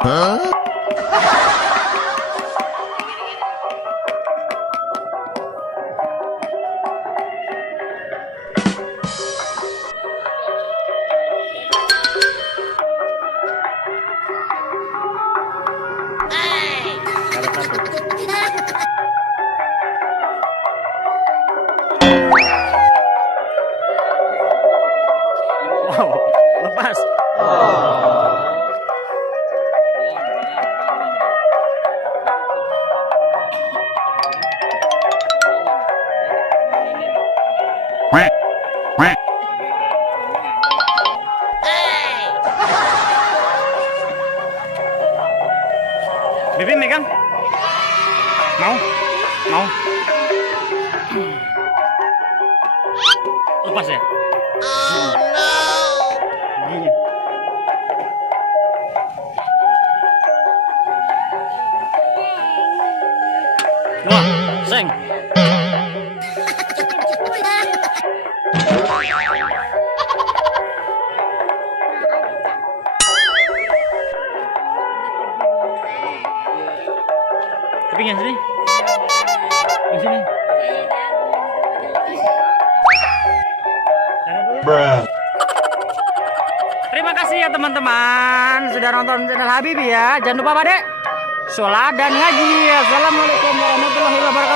Wow, lepas. Bibi megang? Mau? Mau? Lepas ya? Oh no! Gini. Wah, seng. Tapi yang sini? Yang sini? Terima kasih ya teman-teman sudah nonton channel Habib ya. Jangan lupa Pak Dek, sholat dan ngaji. Assalamualaikum warahmatullahi wabarakatuh.